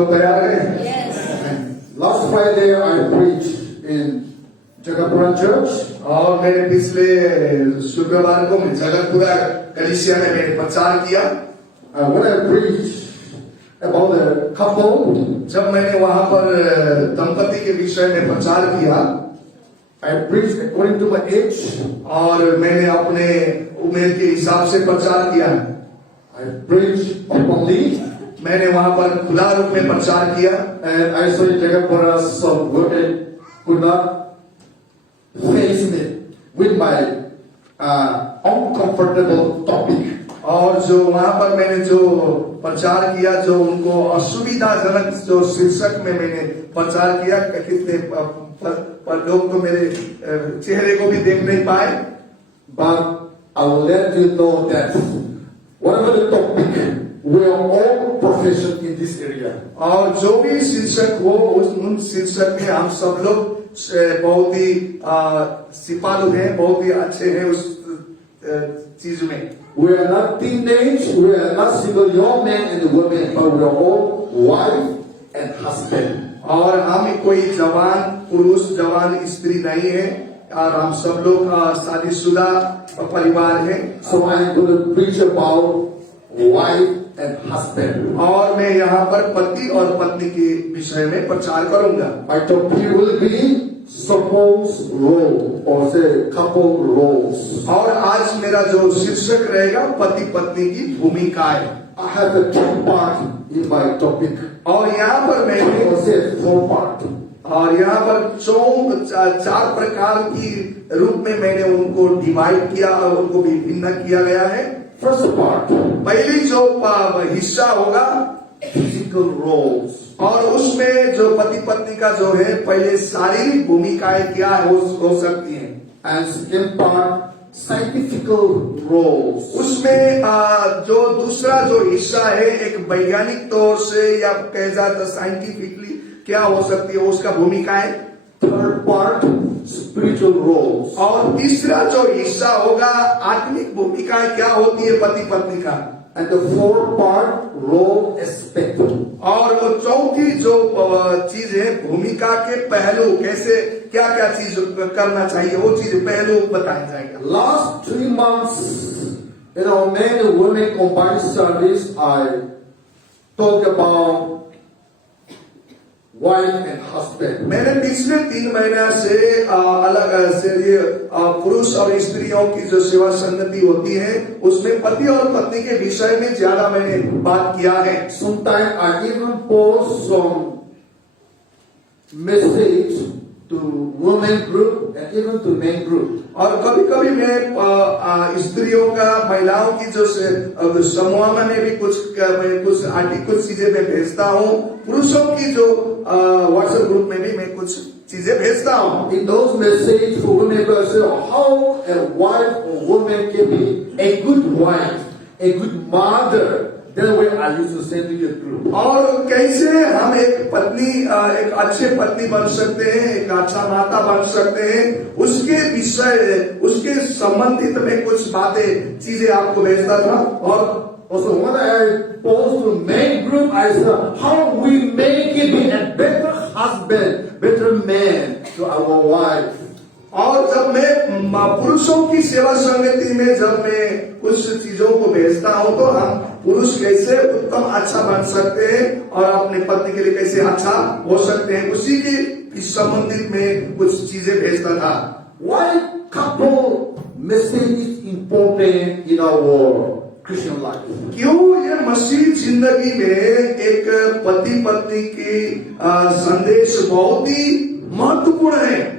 लोग तैयार हैं? Last Friday I preached in Jagapuran Church. और मैंने पिछले शुक्रवार को जगतपुरा कलीसिया में मैंने प्रचार किया। When I preached about a couple, जब मैंने वहां पर दंपति के विषय में प्रचार किया, I preached according to my age. और मैंने अपने उम्र के हिसाब से प्रचार किया। I preached openly. मैंने वहां पर खुला रूप में प्रचार किया। And I saw in Jagapura some women could not face me with my uncomfortable topic. और जो वहां पर मैंने जो प्रचार किया, जो उनको असुविधाजनक जो शीर्षक में मैंने प्रचार किया, कितने पर लोग तो मेरे चेहरे को भी देख नहीं पाए। But I will let you know that whatever the topic, we are all professionals in this area. और जो भी शीर्षक हो, उन शीर्षक में हम सब लोग बहुत ही सिपालू हैं, बहुत ही अच्छे हैं उस चीज में। We are not teenage, we are not single young men and women, but we are all wife and husband. और हम कोई जवान पुरुष, जवान स्त्री नहीं है, और हम सब लोग शादीशुदा परिवार हैं। So I am going to preach about wife and husband. और मैं यहाँ पर पति और पत्नी के विषय में प्रचार करूंगा। My topic will be suppose role or say couple roles. और आज मेरा जो शीर्षक रहेगा पति पत्नी की भूमिकाएं। I have a two part in my topic. और यहाँ पर मैंने I will say four part. और यहाँ पर चार प्रकार की रूप में मैंने उनको डिवाइड किया और उनको विभिन्न किया गया है। First part, पहली जो हिस्सा होगा physical roles. और उसमें जो पति पत्नी का जो है पहले शारीरिक भूमिकाएं क्या हो सकती हैं। And second part, scientific roles. उसमें जो दूसरा जो हिस्सा है एक वैज्ञानिक तौर से या कह जाता साइंटिफिकली क्या हो सकती है उसका भूमिकाएं। Third part, spiritual roles. और तीसरा जो हिस्सा होगा आत्मिक भूमिकाएं क्या होती है पति पत्नी का। And the fourth part, role aspect. और वो चौथी जो चीज है भूमिका के पहलू, कैसे क्या क्या चीज करना चाहिए, वो चीज पहलू बताया जाएगा। Last 3 months, in our men and women combined service, I talk about wife and husband. मैंने पिछले 3 महीना से अलग से ये पुरुष और स्त्रियों की जो सेवा संगति होती है उसमें पति और पत्नी के विषय में ज्यादा मैंने बात किया है। Sometimes I even post some message to women group and even to men group. और कभी कभी मैं स्त्रियों का महिलाओं की जो समूह में भी कुछ चीजें मैं भेजता हूँ। पुरुषों की जो व्हाट्सएप ग्रुप में भी मैं कुछ चीजें भेजता हूँ। In those messages for women, I say how a wife or woman can be a good wife, a good mother. That way I used to send to your group. और कैसे हम एक पत्नी, एक अच्छे पत्नी बन सकते हैं, एक अच्छा माता बन सकते हैं, उसके विषय, उसके संबंधित में कुछ बातें चीजें आपको भेजता था। और also when I post to main group, I said how we make it be a better husband, better man to our wife. और जब मैं पुरुषों की सेवा संगति में जब मैं कुछ चीजों को भेजता हूँ तो हम पुरुष कैसे उत्तम अच्छा बन सकते हैं और अपने पत्नी के लिए कैसे अच्छा हो सकते हैं, उसी के संबंधित में कुछ चीजें भेजता था। Why couple message is important in our Christian life? क्यों ये मसीह जिंदगी में एक पति पत्नी की संदेश बहुत ही महत्वपूर्ण है।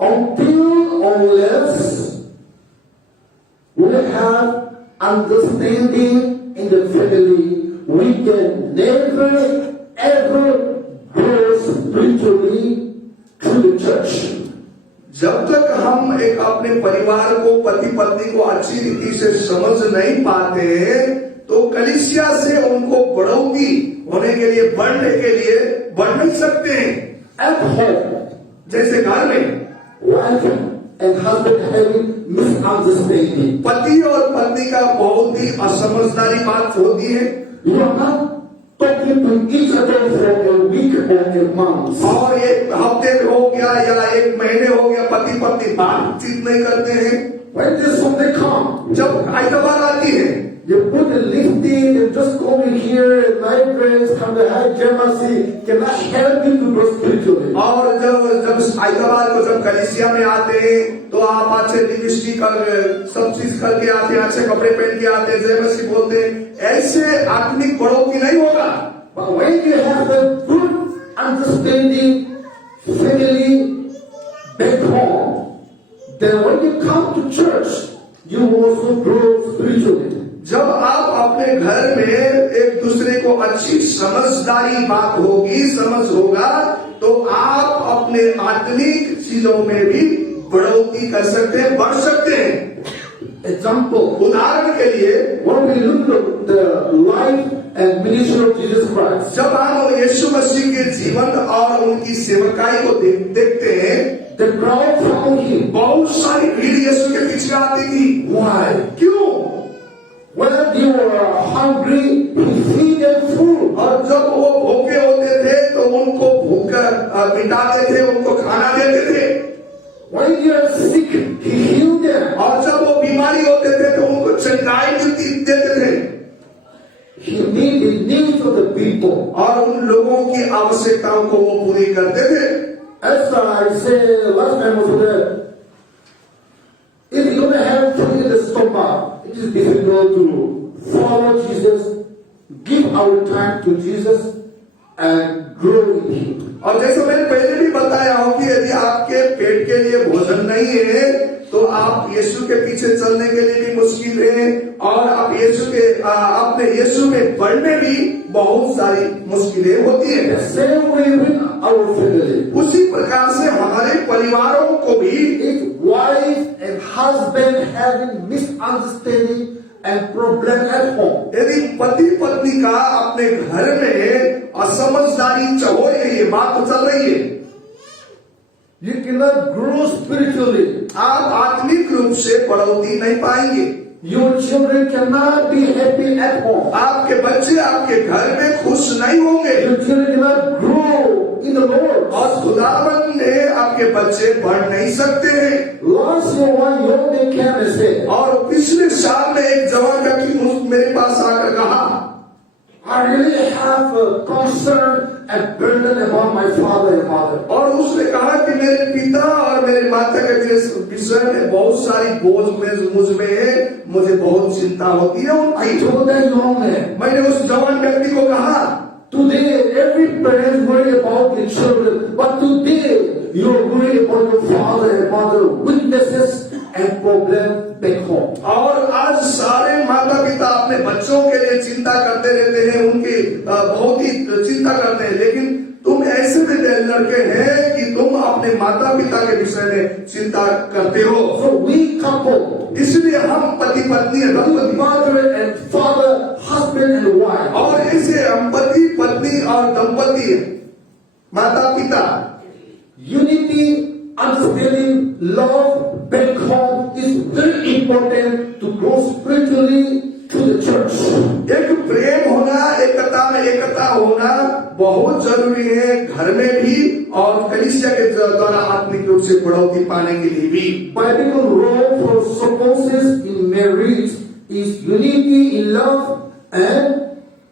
Until unless we have understanding in the family, we can never ever grow spiritually through the church. जब तक हम एक अपने परिवार को, पति पत्नी को अच्छी रीति से समझ नहीं पाते तो कलीसिया से उनको बढ़ोतरी होने के लिए, बढ़ने के लिए बढ़ नहीं सकते हैं। At home, जैसे घर में wife and husband having misunderstanding. पति और पत्नी का बहुत ही असमझदारी बात होती है। You are not talking to each other for a week or a month. और एक हफ्ते हो गया या एक महीने हो गया पति पत्नी बातचीत नहीं करते हैं। When this Sunday come, जब आइतवार आती है you put a lifting and just come in here, my friends, come to have Germany, can I help you to grow spiritually? और जब आइतवार को जब कलीसिया में आते हैं तो आप अच्छे लिपस्टिक और सब चीज करके आते हैं, अच्छे कपड़े पहन के आते हैं, जय मसीह बोलते हैं, ऐसे आत्मिक बढ़ोतरी नहीं होगा। But when you have a good understanding family back home, then when you come to church, you also grow spiritually. जब आप अपने घर में एक दूसरे को अच्छी समझदारी बात होगी, समझ होगा, तो आप अपने आत्मिक चीजों में भी बढ़ोतरी कर सकते हैं, बढ़ सकते हैं। Example, उदाहरण के लिए when we look at the life and ministry of Jesus Christ, जब हम यीशु मसीह के जीवन और उनकी सेवकाई को देखते हैं, the crowd followed him. बहुत सारी भीड़ यीशु के पीछे आती थी। Why? क्यों? When they were hungry, he feed them food. और जब वो भूखे होते थे तो उनको भूख मिटाते थे, उनको खाना देते थे। When they are sick, he healed them. और जब वो बीमारी होते थे तो उनको चंगाई देते थे। He made the needs of the people. और उन लोगों की आवश्यकताओं को वो पूरी करते थे। As I said last time also that if you're going to have food in the stomach, it is difficult to follow Jesus, give our time to Jesus, and grow in Him. और जैसे मैंने पहले भी बताया हो कि यदि आपके पेट के लिए भोजन नहीं है तो आप यीशु के पीछे चलने के लिए भी मुश्किल है और आप अपने यीशु में बढ़ने भी बहुत सारी मुश्किलें होती है। The same way with our family. उसी प्रकार से हमारे परिवारों को भी If wife and husband having misunderstanding and problem at home, यदि पति पत्नी का अपने घर में असमझदारी हो रही है, बात तो चल रही है, you cannot grow spiritually. आप आत्मिक रूप से बढ़ोतरी नहीं पाएंगे। Your children cannot be happy at home. आपके बच्चे आपके घर में खुश नहीं होंगे Your children cannot grow in the Lord. और खुदावन में आपके बच्चे बढ़ नहीं सकते हैं। Last year, one young man came and said, और पिछले साल में एक जवान व्यक्ति मेरे पास आकर कहा, I really have a concern and burden about my father and mother. और उसने कहा कि मेरे पिता और मेरे माता के विषय में बहुत सारी बोझ मुझ में है, मुझे बहुत चिंता होती है I उनकी। told that young man, मैंने उस जवान व्यक्ति को कहा, today every parent worry about their children, but today you are worried about your father and mother weaknesses and problem back home. और आज सारे माता पिता अपने बच्चों के लिए चिंता करते रहते हैं, उनकी बहुत ही चिंता करते हैं, लेकिन तुम ऐसे भी लड़के हैं कि तुम अपने माता पिता के विषय में चिंता करते हो। So we couple, इसलिए हम पति पत्नी दंपति mother and father, husband and wife, और ऐसे हम पति पत्नी और दंपति माता पिता unity, understanding, love back home is very important to grow spiritually to the church. एक प्रेम होना, एकता होना बहुत जरूरी है घर में भी और कलीसिया के द्वारा आत्मिक रूप से बढ़ोतरी पाने के लिए भी। Biblical role for spouses in marriage is unity in love and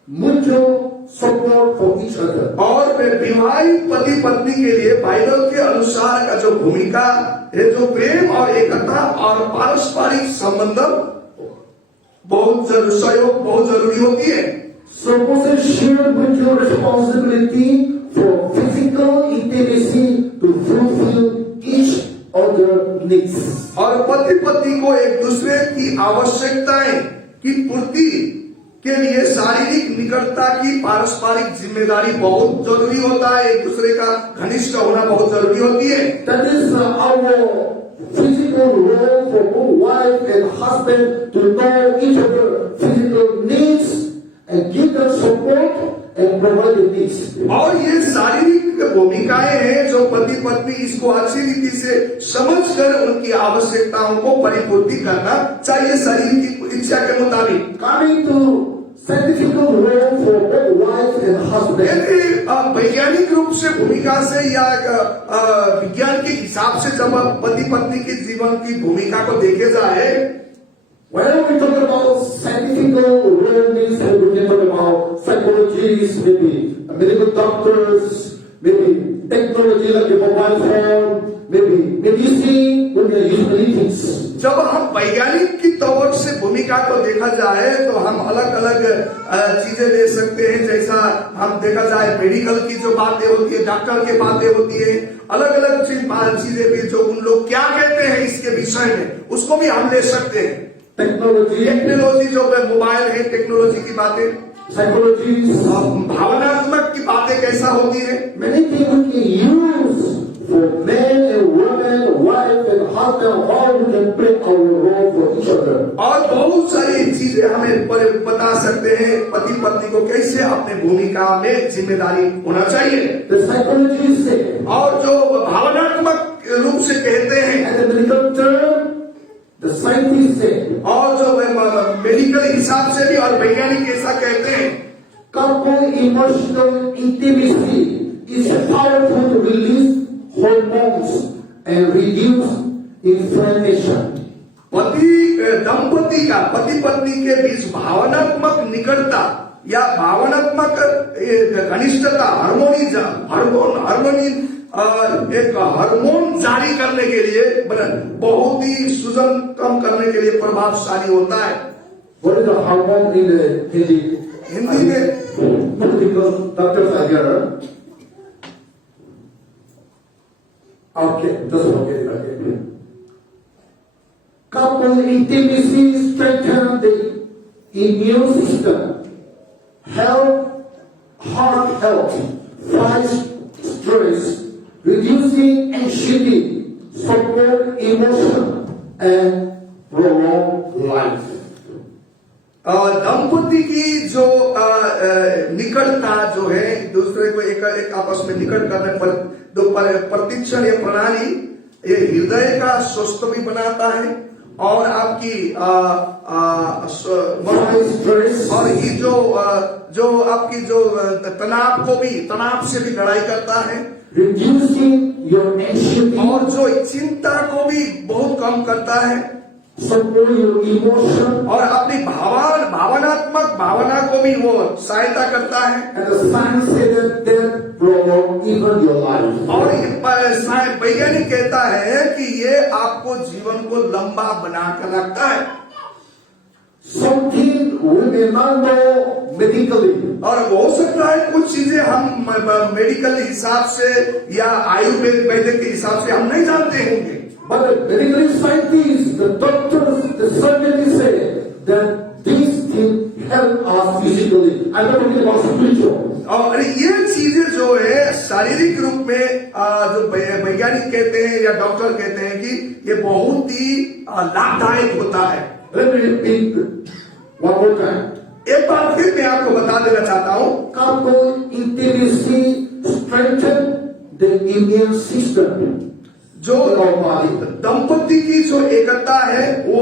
mutual support for each other. और विवाहित पति पत्नी के लिए बाइबल के अनुसार का जो भूमिका है, जो प्रेम और एकता और पारस्परिक संबंध सहयोग बहुत जरूरी होती है। Spouses share mutual responsibility for physical intimacy to fulfill each other's needs. और पति पत्नी को एक दूसरे की आवश्यकताएं की पूर्ति के लिए शारीरिक निकटता की पारस्परिक जिम्मेदारी बहुत जरूरी होता है, एक दूसरे का घनिष्ठ होना बहुत जरूरी होती है। That is our physical role for both wife and husband to know each other's physical needs and give them support and provide the needs. और ये शारीरिक भूमिकाएं हैं जो पति पत्नी इसको अच्छी रीति से समझकर उनकी आवश्यकताओं को परिपूर्ति करना चाहिए शरीर की इच्छा के मुताबिक। Coming to scientific role for both wife and husband. यदि वैज्ञानिक रूप से भूमिका से या विज्ञान के हिसाब से जब पति पत्नी के जीवन की भूमिका को देखे जाए, Whenever we talk about scientific role means we can talk about psychologists, maybe medical doctors, maybe technology like the mobile phone, maybe medicine, when they use many things. जब हम वैज्ञानिक की तौर से भूमिका को देखा जाए तो हम अलग अलग चीजें ले सकते हैं। जैसा हम देखा जाए मेडिकल की जो बातें होती है, डॉक्टर की बातें होती है, अलग अलग चीजें भी जो उन लोग क्या कहते हैं इसके विषय में, उसको भी हम ले सकते हैं। टेक्नोलॉजी जो मोबाइल है, टेक्नोलॉजी की बातें, साइकोलॉजी, भावनात्मक की बातें कैसा होती है। many things we can use for men and women, wife and husband, how we can play our role for each other. और बहुत सारी चीजें हमें बता सकते हैं पति पत्नी को कैसे अपने भूमिका में जिम्मेदारी होना चाहिए। The psychologists say, और जो भावनात्मक रूप से कहते हैं, and the medical term, the scientists say, और जो मेडिकल हिसाब से भी और वैज्ञानिक ऐसा कहते हैं, couple emotional intimacy is powerful to release hormones and reduce inflammation. पति पत्नी के बीच भावनात्मक निकटता या भावनात्मक घनिष्ठता एक हार्मोन जारी करने के लिए बहुत ही सूजन कम करने के लिए प्रभावशाली होता है। What is the hormone in Hindi? Hindi में medical doctors are here. Okay, just forget it again. Couple intimacy strengthens the immune system, help heart health, fights stress, reducing anxiety, support emotion, and prolong life. दंपति की जो निकटता जो है, दूसरे को एक आपस में निकट करने पर दो प्रतिक्षण ये प्रणाली ये हृदय का स्वस्थ भी बनाता है और आपकी और ये जो आपकी जो तनाव से भी लड़ाई करता है, reducing your anxiety, और जो चिंता को भी बहुत कम करता है, support your emotion, और अपनी भावनात्मक भावना को भी वो सहायता करता है। and the science says that prolong even your life. और वैज्ञानिक कहता है कि ये आपको जीवन को लंबा बना कर रखता है। Something we may not know medically. और हो सकता है कुछ चीजें हम मेडिकल हिसाब से या आयुर्वेद वैद्य के हिसाब से हम नहीं जानते होंगे, But the medical scientists, the doctors, the surgeons say that these things help us physically. I'm not talking about spiritual. और ये चीजें जो है शारीरिक रूप में जो वैज्ञानिक कहते हैं या डॉक्टर कहते हैं कि ये बहुत ही लाभदायक होता है। Let me repeat one more time. एक बार फिर मैं आपको बता देना चाहता हूँ, Couple intimacy strengthen the immune system. जो दंपति की जो एकता है वो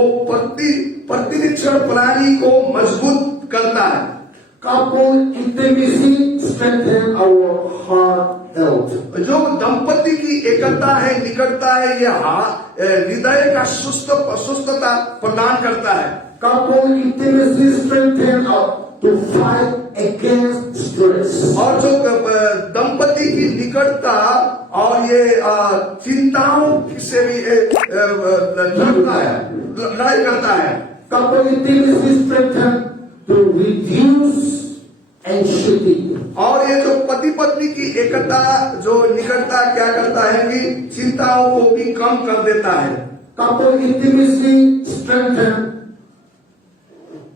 प्रतिरक्षण प्रणाली को मजबूत करता है। Couple intimacy strengthen our heart health. जो दंपति की एकता है, निकटता है, यह हृदय का सुस्थता प्रदान करता है। Couple intimacy strengthen to fight against stress. और जो दंपति की निकटता और ये चिंताओं से भी लड़ाई करता है। Couple intimacy strengthen to reduce anxiety. और ये जो पति पत्नी की एकता जो निकटता क्या करता है कि चिंताओं को भी कम कर देता है। Couple intimacy strengthen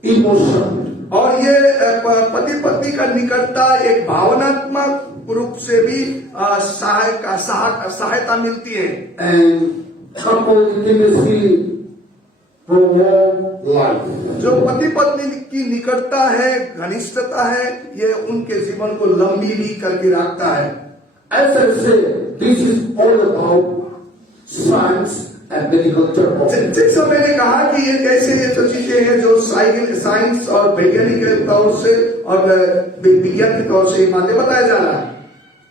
emotion. और ये पति पत्नी का निकटता एक भावनात्मक रूप से भी सहायता मिलती है। And couple intimacy prolong life. जो पति पत्नी की निकटता है, घनिष्ठता है, ये उनके जीवन को लंबी भी करके रखता है। As I say, this is all about science and medical terms. जैसा मैंने कहा कि ये कैसे ये जो चीजें हैं जो साइंस और वैज्ञानिक के तौर से और विज्ञान के तौर से ये बातें बताया जा रहा है।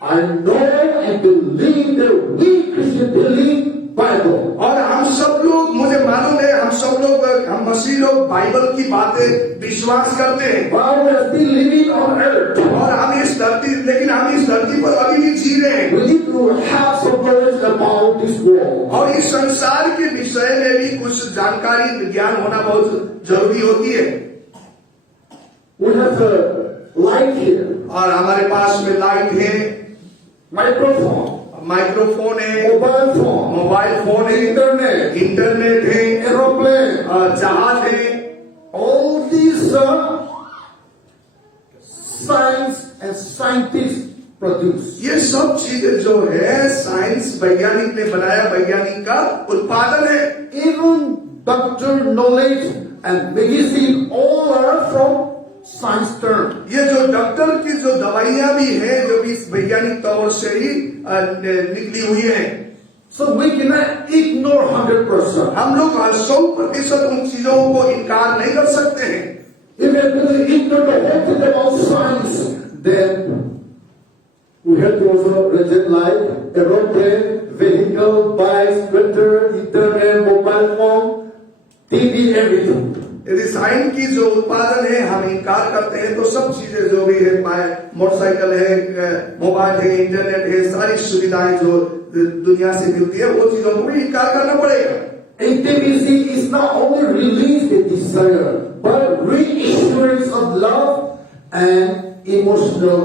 I know and believe that we Christians believe Bible. और हम सब लोग, मुझे मालूम है हम सब लोग, हम मसीह लोग बाइबल की बातें विश्वास करते हैं। While we are still living on earth, और हम इस धरती, लेकिन हम इस धरती पर अभी भी जी रहे हैं। we need to have some knowledge about this world. और इस संसार के विषय में भी कुछ जानकारी, विज्ञान होना बहुत जरूरी होती है। We have a light here, और हमारे पास में लाइट है, microphone, माइक्रोफोन है, mobile phone, मोबाइल फोन है, इंटरनेट है, aeroplane. जहाज है। All these science and scientists produce. ये सब चीजें जो है साइंस वैज्ञानिक ने बनाया, वैज्ञानिक का उत्पादन है। Even doctor knowledge and medicine all are from science term. ये जो डॉक्टर की जो दवाइयां भी हैं जो भी वैज्ञानिक तौर से ही निकली हुई हैं। So we cannot ignore 100%. हम लोग 100% उन चीजों को इनकार नहीं कर सकते हैं। If we really ignore the whole thing about science, then we have to also reject life, aeroplane, vehicle, bikes, printer, internet, mobile phone, TV, everything. यदि साइंस की जो उत्पादन है हम इनकार करते हैं तो सब चीजें जो भी है, मोटरसाइकिल है, मोबाइल है, इंटरनेट है, सारी सुविधाएं जो दुनिया से मिलती है वो चीजों को भी इनकार करना पड़ेगा। Intimacy is not only release the desire, but reassurance of love and emotional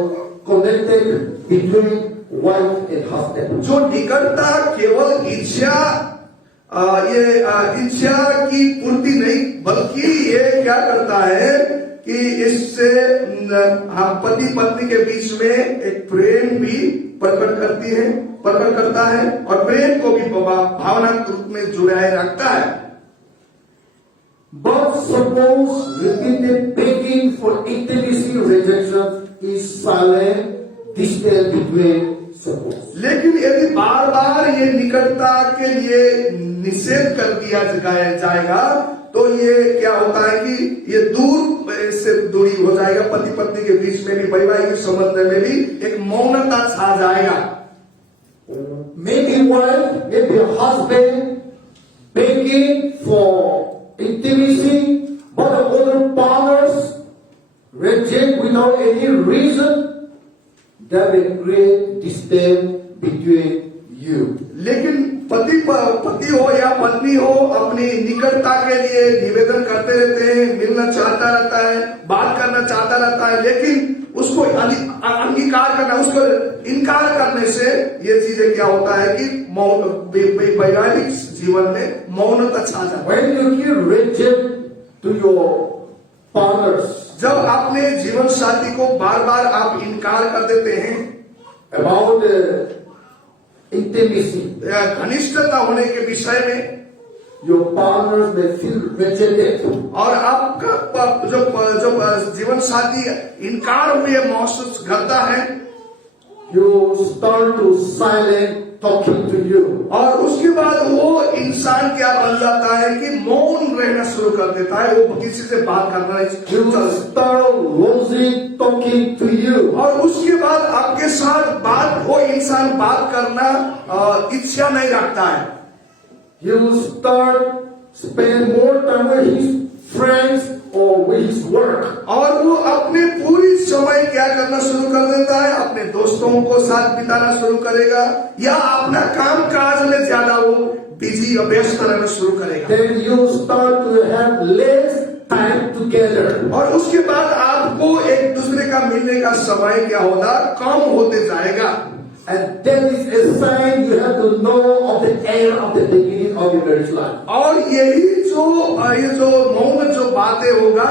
connected between wife and husband. जो निकटता केवल इच्छा इच्छा की पूर्ति नहीं बल्कि ये क्या करता है कि इससे हम पति पत्नी के बीच में एक प्रेम भी प्रकट करता है और प्रेम को भी भावनात्मक रूप में जुड़ाए रखता है। But suppose repeated begging for intimacy rejection is silent distance between suppose. लेकिन यदि बार बार ये निकटता के लिए निषेध कर दिया जाएगा तो ये क्या होता है कि ये दूर से दूरी हो जाएगा, पति पत्नी के बीच में भी, वैवाहिक संबंध में भी एक मौनता छा जाएगा। Maybe wife, maybe husband begging for intimacy, but the other partners reject without any reason, that will create distance between you. लेकिन पति हो या पत्नी हो अपनी निकटता के लिए निवेदन करते रहते हैं, मिलना चाहता रहता है, बात करना चाहता रहता है, लेकिन उसको अंगीकार करना, उसको इनकार करने से ये चीजें क्या होता है कि वैवाहिक जीवन में मौनता छा जाता है। When you give reject to your partners, जब अपने जीवन साथी को बार बार आप इनकार कर देते हैं about intimacy, घनिष्ठता होने के विषय में, your partners may feel rejected. और आपका जो जीवन साथी इनकार हुए महसूस करता है, You start to silent talking to you. और उसके बाद वो इंसान क्या बन जाता है कि मौन रहना शुरू कर देता है, वो किसी से बात करना नहीं You start losing talking to you. और उसके बाद आपके साथ वो इंसान बात करना इच्छा नहीं रखता है। You start spend more time with his friends or with his work. और वो अपने पूरी समय क्या करना शुरू कर देता है, अपने दोस्तों को साथ बिताना शुरू करेगा या अपना काम काज में ज्यादा वो बिजी और व्यस्त रहना शुरू करेगा। Then you start to have less time together. और उसके बाद आपको एक दूसरे का मिलने का समय क्या होगा, कम होते जाएगा। And that is a sign you have to know of the end of the beginning of your marriage life. और यही ये जो मौन जो बातें होगा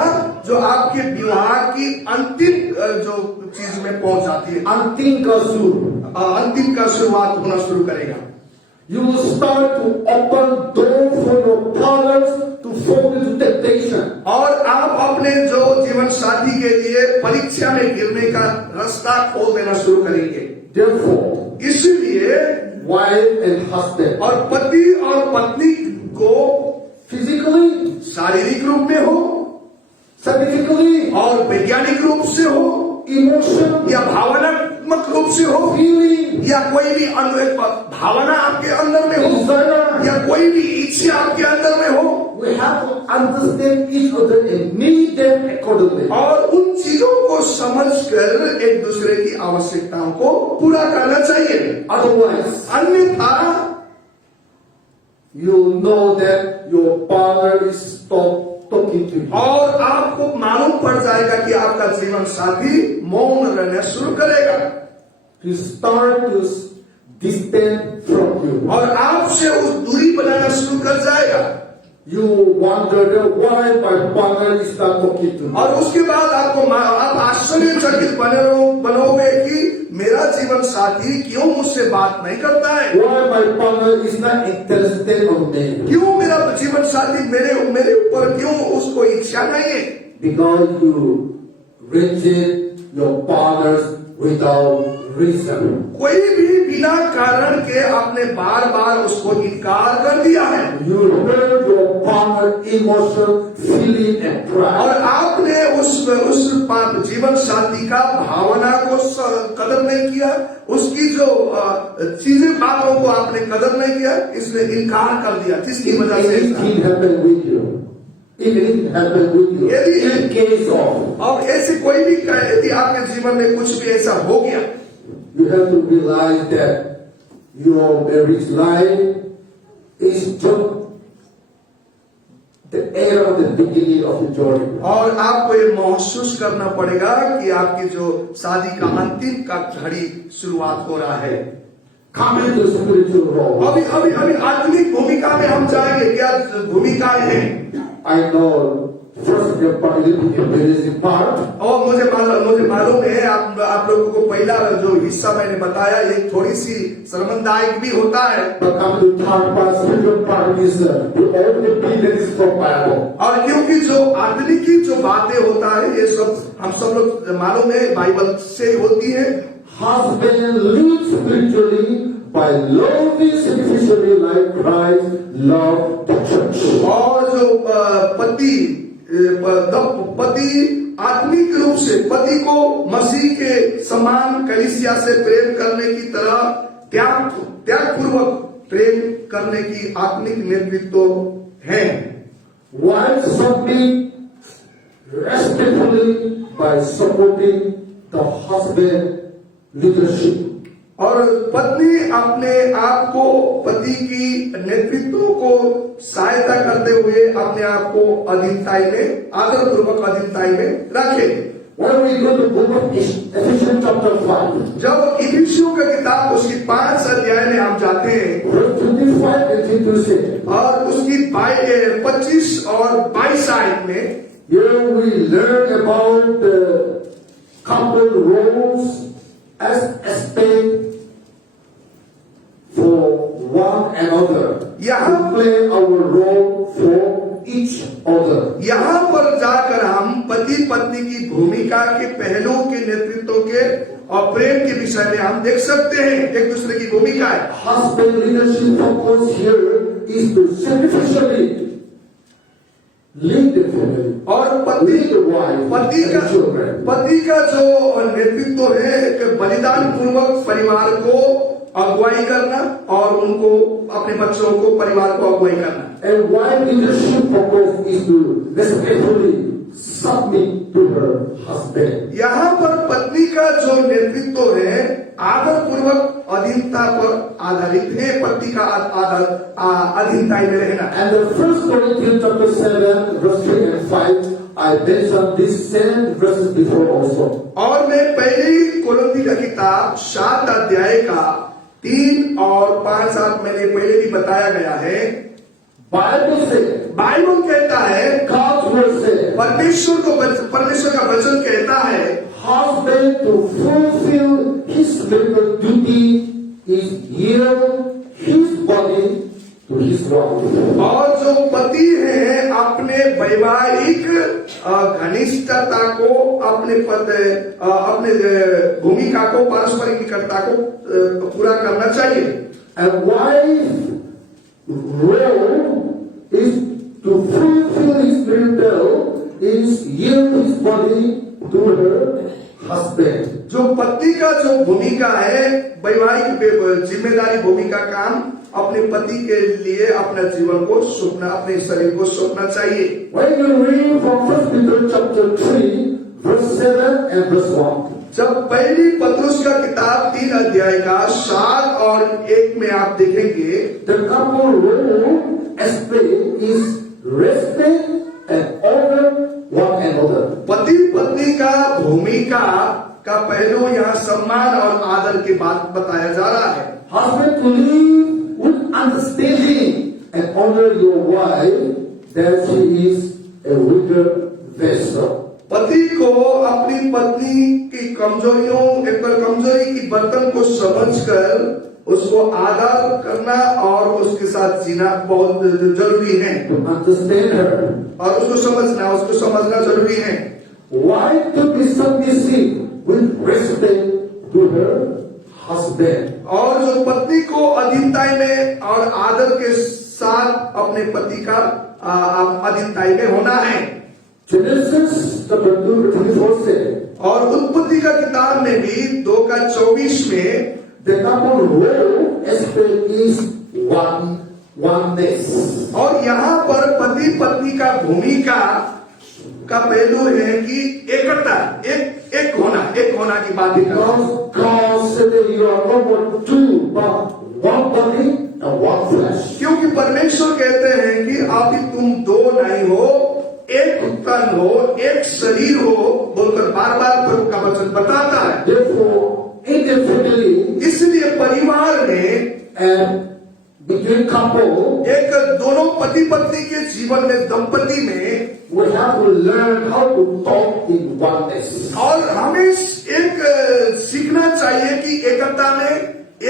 जो आपके विवाह की अंतिम जो चीज में पहुंच जाती है, अंतिम का शुरुआत होना शुरू करेगा। You will start to open doors for your partners to fall into temptation. और आप अपने जो जीवन साथी के लिए परीक्षा में गिरने का रास्ता खोल देना शुरू करेंगे। Therefore, इसलिए wife and husband. और पति और पत्नी को Physically, शारीरिक रूप में हो scientifically, और वैज्ञानिक रूप से हो emotion, या भावनात्मक रूप से हो feeling, या कोई भी भावना आपके अंदर में हो desire. या कोई भी इच्छा आपके अंदर में हो, We have to understand each other and meet them accordingly. और उन चीजों को समझकर एक दूसरे की आवश्यकताओं को पूरा करना चाहिए। Otherwise, अन्यथा you know that your partner is stop talking to you. और आपको मालूम पड़ जाएगा कि आपका जीवन साथी मौन रहना शुरू करेगा To start to distance from you. और आपसे उस दूरी बनाना शुरू कर जाएगा। You wonder why my partner is not talking to me. और उसके बाद आप आश्चर्यचकित बनोगे कि मेरा जीवन साथी क्यों मुझसे बात नहीं करता है, Why my partner is not interested in me. क्यों मेरा जीवन साथी मेरे ऊपर क्यों उसको इच्छा नहीं है। Because you reject your partners without reason. कोई भी बिना कारण के आपने बार बार उसको इनकार कर दिया है You hurt your partner emotion, feeling and और pride. आपने उस जीवन साथी का भावना को कदर नहीं किया, उसकी जो चीजें बातों को आपने कदर नहीं किया, इसने इनकार कर दिया, जिसकी If वजह से anything happened with you, if anything happened with you, in case of, अब ऐसे कोई भी यदि आपके जीवन में कुछ भी ऐसा हो गया, you have to realize that your marriage life is just the end of the beginning of the journey. और आपको ये महसूस करना पड़ेगा कि आपकी जो शादी का अंतिम का घड़ी शुरुआत हो रहा है। Coming to spiritual role, अभी अभी अभी आत्मिक भूमिका में हम जाएंगे, क्या भूमिकाएं हैं। I know first the embarrassing part. और मुझे मालूम है आप लोगों को पहला जो हिस्सा मैंने बताया ये थोड़ी सी शर्मंदायक भी होता है, But coming to third part, spiritual part is the only thing that is from Bible. और क्योंकि जो आत्मिक की जो बातें होता है ये सब हम सब लोग मालूम है बाइबल से होती है। Husband lives spiritually by loving sacrificially like Christ loved the church. और जो पति आत्मिक रूप से पति को मसीह के समान कलीसिया से प्रेम करने की तरह त्याग पूर्वक प्रेम करने की आत्मिक नेतृत्व है। Wives submit respectfully by supporting the husband leadership. और पत्नी अपने आप को पति की नेतृत्व को सहायता करते हुए अपने आप को अधीनताई में आदर पूर्वक अधीनताई में रखे। When we go to the book of Ephesians chapter 5, जब इफिसियों का किताब उसकी 5 अध्याय में हम जाते हैं verse 25 and 26, और उसकी 25 और 22 आयत में here we learn about the couple roles as aspect for one another. यहाँ To play our role for each other. यहाँ पर जाकर हम पति पत्नी की भूमिका के पहलुओं के नेतृत्व के और प्रेम के विषय में हम देख सकते हैं एक दूसरे की भूमिका है। Husband leadership focus here is to sacrificially lead the family, और lead the wife and children. पति का जो नेतृत्व है कि बलिदान पूर्वक परिवार को अगुवाई करना और उनको अपने बच्चों को परिवार को अगुवाई करना। And wife leadership focus is to respectfully submit to her husband. यहाँ पर पत्नी का जो नेतृत्व है आदर पूर्वक अधीनता पर आधारित है, पति का अधीनता में रहना। And the first Corinthians chapter 7 verse 3 and 5, I mentioned these same verses before also. और मैं पहली कोरिन्थी का किताब 7 अध्याय का 3 और 5 आयत मैंने पहले भी बताया गया है। Bible says, बाइबल कहता है, God's word says, परमेश्वर का वचन कहता है husband to fulfill his marital duty is yield his body to his wife. और जो पति है अपने वैवाहिक घनिष्ठता को अपने भूमिका को पारस्परिक निकटता को पूरा करना चाहिए। A wife role is to fulfill his spiritual is yield his body to her husband. जो पति का जो भूमिका है, वैवाहिक जिम्मेदारी भूमिका काम अपने पति के लिए अपना जीवन को सौंपना, अपने शरीर को सौंपना चाहिए। When you read from 1 Peter chapter 3 verse 7 and verse 1, जब पहली पत्रुस का किताब 3 अध्याय का 7 और 1 में आप देखेंगे, the couple role aspect is respect and honor one another. पति पत्नी का भूमिका का पहलू यहाँ सम्मान और आदर की बात बताया जा रहा है। Husband to live with understanding and honor your wife that she is a weaker vessel. पति को अपनी पत्नी की कमजोरी की बर्तन को समझकर उसको आदर करना और उसके साथ जीना बहुत जरूरी है। To understand her. और उसको समझना जरूरी है। Wife to be submissive with respect to her husband. और जो पत्नी को अधीनताई में और आदर के साथ अपने पति का अधीनताई में होना है। Genesis chapter 2:24 से, और उत्पत्ति का किताब में भी 2:24 में the couple role aspect is oneness. और यहाँ पर पति पत्नी का भूमिका का पहलू है कि एकता, एक होना की बात ही कर रहा हूं। Because God said that you are no more two but one body and one flesh. क्योंकि परमेश्वर कहते हैं कि अभी तुम दो नहीं हो, एक तन हो, एक शरीर हो, बोलकर बार बार प्रभु का वचन बताता है। Therefore, in the family इसलिए परिवार में and between couple, एक दोनों पति पत्नी के जीवन में, दंपति में, we have to learn how to talk in oneness. और हमें एक सीखना चाहिए कि एकता में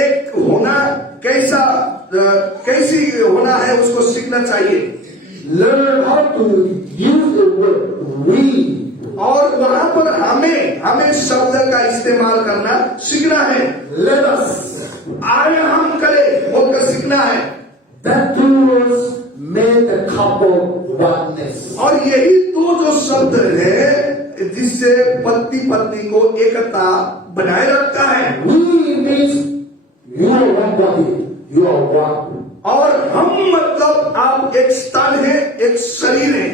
एक होना कैसी होना है, उसको सीखना चाहिए। Learn how to use the word we. और वहां पर हमें शब्द का इस्तेमाल करना सीखना है। Let us. आए हम करें बोलकर सीखना है। That two words made the couple oneness. और यही दो जो शब्द है जिससे पति पत्नी को एकता बनाए रखता है। We means you are one body, you are one. और हम मतलब आप एक स्थान है, एक शरीर है।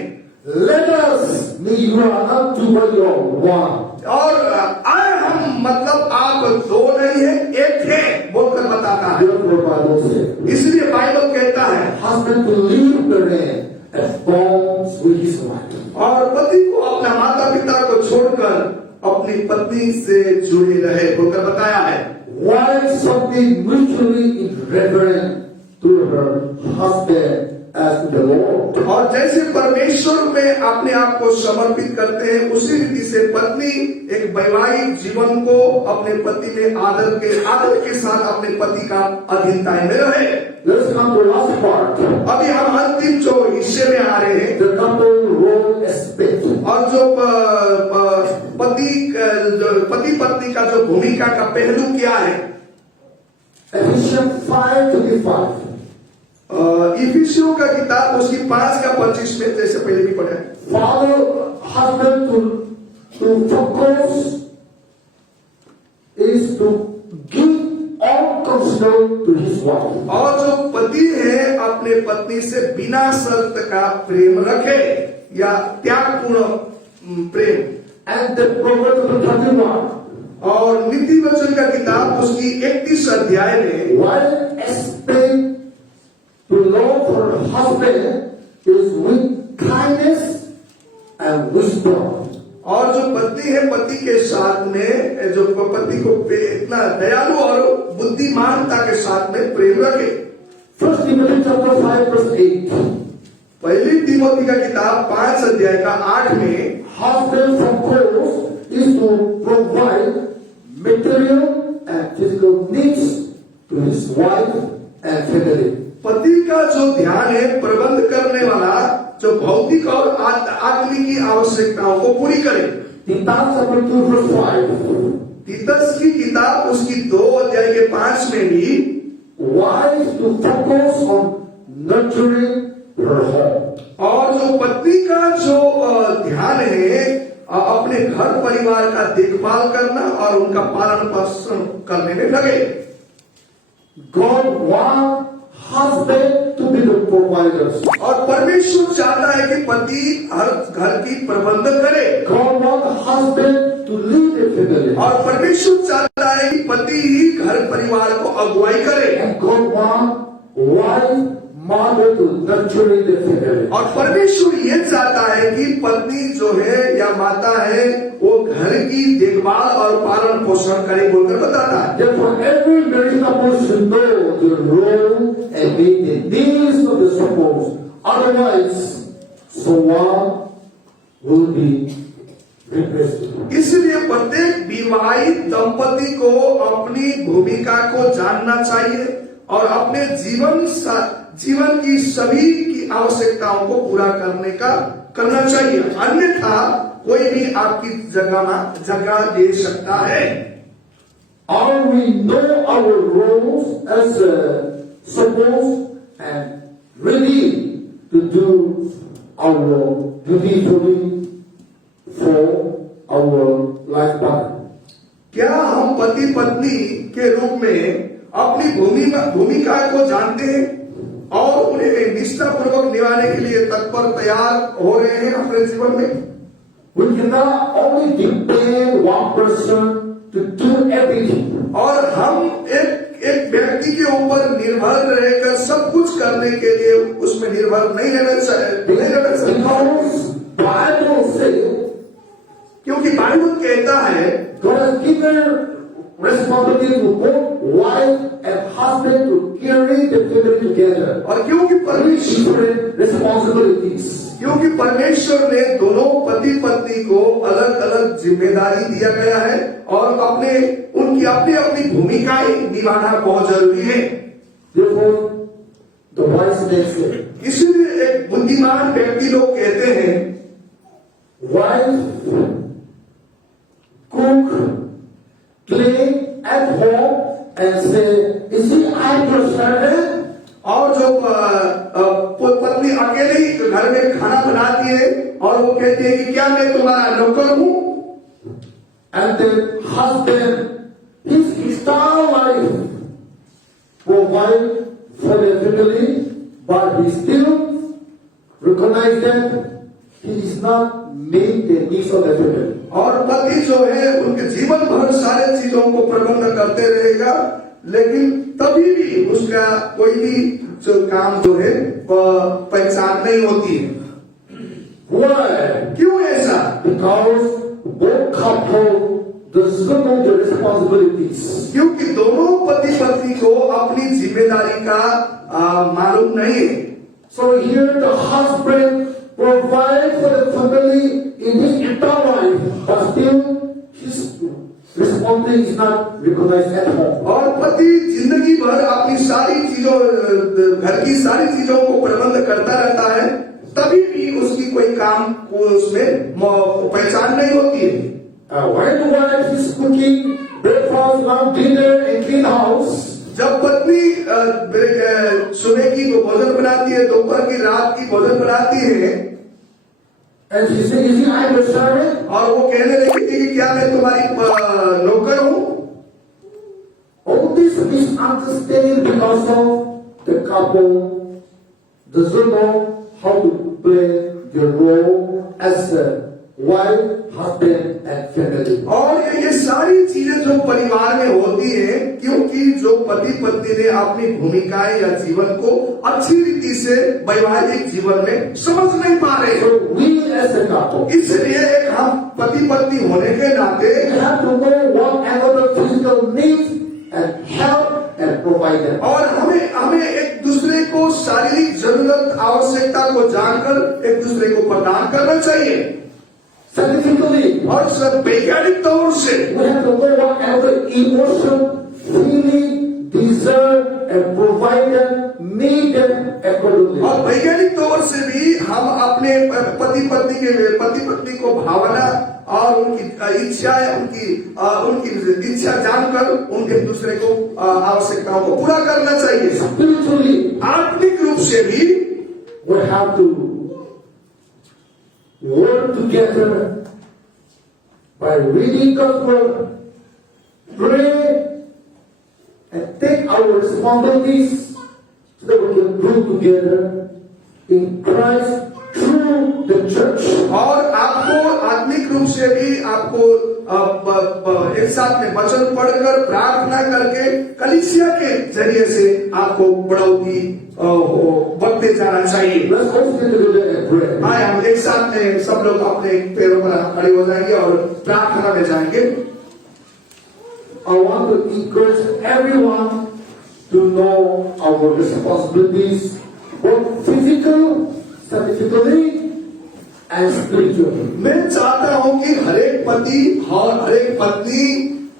Let us mean you are not two but you are one. और आए हम मतलब आप दो नहीं है, एक है बोलकर बताता है। Therefore, Bible says, इसलिए बाइबल कहता है husband to leave the man as bonds with his wife. और पति को अपना माता पिता को छोड़कर अपनी पत्नी से जुड़े रहे बोलकर बताया है। Wife something mutually irreverent to her husband as to the Lord. और जैसे परमेश्वर में अपने आप को समर्पित करते हैं, उसी रीति से पत्नी एक वैवाहिक जीवन को अपने पति में आदर के साथ अपने पति का अधीनता में रहे। Let's come to the last part. अभी हम अंतिम जो हिस्से में आ रहे हैं, The couple role aspect. और जो पति पत्नी का जो भूमिका का पहलू क्या है। Ephesians 5:25. इफिसियों का किताब उसकी 5:25 में जैसे पहले भी पढ़ा है। Father, husband to focus is to give all control to his wife. और जो पति है अपने पत्नी से बिना शर्त का प्रेम रखे या त्यागपूर्ण प्रेम। And the Proverbs 31. और नीति वचन का किताब उसकी 31 अध्याय में One aspect to love for a husband is with kindness and wisdom. और जो पत्नी है पति के साथ में जो पति को इतना दयालु और बुद्धिमानता के साथ में प्रेम रखे। 1 Timothy chapter 5 verse 8. पहली तिमोथी का किताब 5 अध्याय का 8 में Husband of course is to provide material and physical needs to his wife and family. पति का जो ध्यान है प्रबंध करने वाला जो भौतिक और आत्मिक की आवश्यकताओं को पूरी करे। Titus chapter 2 verse 5. तीतस की किताब उसकी 2 अध्याय के 5 में भी wife to focus on nurturing her home. और जो पत्नी का जो ध्यान है अपने घर परिवार का देखभाल करना और उनका पालन पोषण करने में लगे। God wants husband to be the providers. और परमेश्वर चाहता है कि पति हर घर की प्रबंधन करे। God wants husband to lead the family. और परमेश्वर चाहता है कि पति ही घर परिवार को अगुवाई करे। And God wants wife, mother to nurturing the family. और परमेश्वर ये चाहता है कि पत्नी जो है या माता है वो घर की देखभाल और पालन पोषण करे बोलकर बताता है। Therefore, every married couple should know the role and meet the needs of the spouse. Otherwise, someone will be replaced. इसलिए प्रत्येक विवाहित दंपति को अपनी भूमिका को जानना चाहिए और अपने जीवन की सभी की आवश्यकताओं को पूरा करना चाहिए, अन्यथा कोई भी आपकी जगह ले सकता है। Or we know our roles as a spouse and ready to do our duty fully for our life partner. क्या हम पति पत्नी के रूप में अपनी भूमिका को जानते हैं और उन्हें निष्ठापूर्वक निभाने के लिए तत्पर तैयार हो रहे हैं अपने जीवन में? We cannot only depend one person to do everything. और हम एक व्यक्ति के ऊपर निर्भर रहकर सब कुछ करने के लिए उसमें निर्भर नहीं रहना चाहिए। Because Bible says क्योंकि बाइबल कहता है God has given responsibility to both wife and husband to carry the family together. और क्योंकि Different responsibilities. परमेश्वर ने दोनों पति पत्नी को अलग अलग जिम्मेदारी दिया गया है और उनकी अपनी अपनी भूमिकाएं निभाना बहुत जरूरी है। Therefore, the wise man said, इसलिए एक बुद्धिमान व्यक्ति लोग कहते हैं wife cook, clean at home and say, is he your servant? और जो पत्नी अकेले ही घर में खाना बनाती है और वो कहती है कि क्या मैं तुम्हारा नौकर हूँ? And the husband, his entire life provide for the family, but he still recognize that he is not meet the needs of the family. और पति जो है उनके जीवन भर सारे चीजों को प्रबंध करते रहेगा, लेकिन तभी भी उसका कोई भी जो काम जो है पहचान नहीं होती है। Why? क्यों ऐसा? Because both couple doesn't know the responsibilities. क्योंकि दोनों पति पत्नी को अपनी जिम्मेदारी का मालूम नहीं है। So here the husband provide for the family in his entire life, but still his responsibility is not recognized at home. और पति जिंदगी भर अपनी सारी चीजों घर की सारी चीजों को प्रबंध करता रहता है, तभी भी उसकी कोई काम को उसमें पहचान नहीं होती है। When the wife is cooking breakfast, lunch, dinner, and clean house, जब पत्नी सुबह की भोजन बनाती है, दोपहर की रात की भोजन बनाती है, and she says, "Is I your servant?" और वो कहने लगती है कि क्या मैं तुम्हारी नौकर हूँ? All this misunderstanding because of the couple doesn't know how to play their role as a wife, husband, and family. और ये सारी चीजें जो परिवार में होती है, क्योंकि जो पति पत्नी ने अपनी भूमिकाएं या जीवन को अच्छी रीति से वैवाहिक जीवन में समझ नहीं पा रहे। So we as a couple, इसलिए एक हम पति पत्नी होने के नाते we have to know what another physical needs and help and provide them. और हमें एक दूसरे को शारीरिक जरूरत आवश्यकता को जानकर एक दूसरे को प्रदान करना चाहिए। Scientifically, और सब वैज्ञानिक तौर से we have to know what another emotion, feeling, desire, and provide them, meet them accordingly. और वैज्ञानिक तौर से भी हम अपने पति पत्नी को भावना और उनकी उनकी इच्छा जानकर उनके एक दूसरे को आवश्यकताओं को पूरा करना चाहिए। Spiritually, आत्मिक रूप से भी we have to work together by reading God's word, pray, and take our responsibilities so that we can grow together in Christ through the church. और आपको आत्मिक रूप से भी आपको एक साथ में वचन पढ़कर प्रार्थना करके कलीसिया के जरिए से आपको बढ़ोतरी बढ़ते जाना चाहिए। Let's all stand together and pray. आए हम एक साथ में सब लोग अपने पैरों पर खड़े हो जाएंगे और प्रार्थना में जाएंगे। I want to encourage everyone to know our responsibilities, both physical, scientifically, and spiritually. मैं चाहता हूं कि हरेक पति और हरेक पत्नी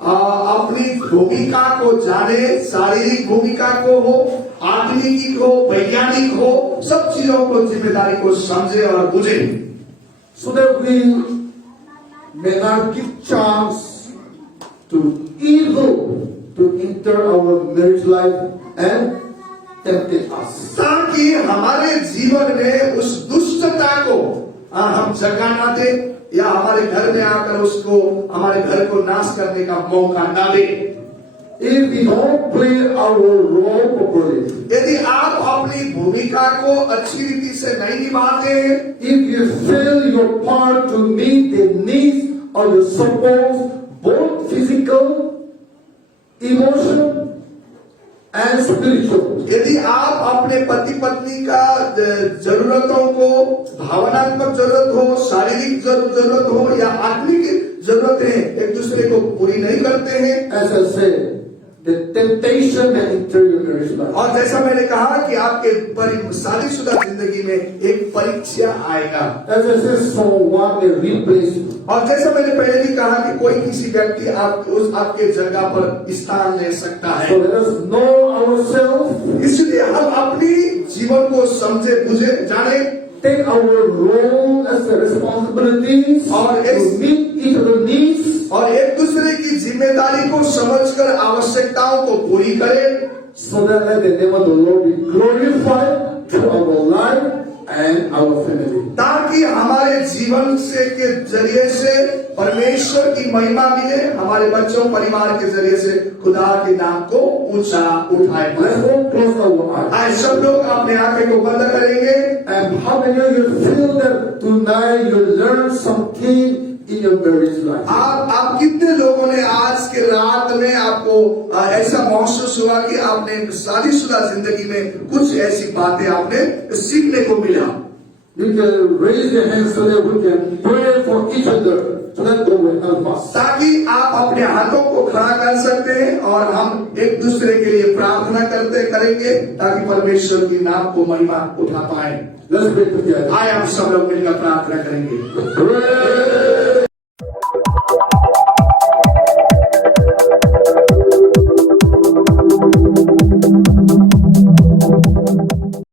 अपनी भूमिका को जाने, शारीरिक भूमिका को हो, आत्मिक हो, वैज्ञानिक हो, सब चीजों को जिम्मेदारी को समझे और बुझे, So that we may not give chance to evil to enter our marriage life and tempt us. ताकि हमारे जीवन में उस दुष्टता को हम जगह ना दे या हमारे घर में आकर उसको हमारे घर को नाश करने का मौका ना दे। If we don't play our role properly, यदि आप अपनी भूमिका को अच्छी रीति से नहीं निभाते हैं, if you fail your part to meet the needs of your spouse, both physical, emotional, and spiritual, यदि आप अपने पति पत्नी का जरूरतों को, भावनात्मक जरूरत हो, शारीरिक जरूरत हो या आत्मिक जरूरतें एक दूसरे को पूरी नहीं करते हैं, as I said, the temptation may enter your marriage life. और जैसा मैंने कहा कि आपके शादीशुदा जिंदगी में एक परीक्षा आएगा, As I said, someone may replace you. और जैसा मैंने पहले भी कहा कि कोई किसी व्यक्ति आपके जगह पर स्थान ले सकता है। So let us know ourselves, इसलिए हम अपनी जीवन को समझे बुझे जाने, take our role as a responsibility और to meet each other's needs, और एक दूसरे की जिम्मेदारी को समझकर आवश्यकताओं को पूरी करें, so that let the name of the Lord be glorified through our life and our family. ताकि हमारे जीवन से के जरिए से परमेश्वर की महिमा मिले, हमारे बच्चों परिवार के जरिए से खुदा के नाम को ऊंचा उठाए। Let's all close our eyes. आज सब लोग अपने आंखें को बंद करेंगे। And how many of you feel that tonight you learned something in your marriage life? आप कितने लोगों ने आज के रात में आपको ऐसा महसूस हुआ कि आपने शादीशुदा जिंदगी में कुछ ऐसी बातें आपने सीखने को मिला? You can raise your hands so that we can pray for each other, so that God will help us. ताकि आप अपने हाथों को खड़ा कर सकते हैं और हम एक दूसरे के लिए प्रार्थना करेंगे ताकि परमेश्वर की नाम को महिमा उठा पाए। Let's pray together. आए हम सब लोग मिलकर प्रार्थना करेंगे। Pray.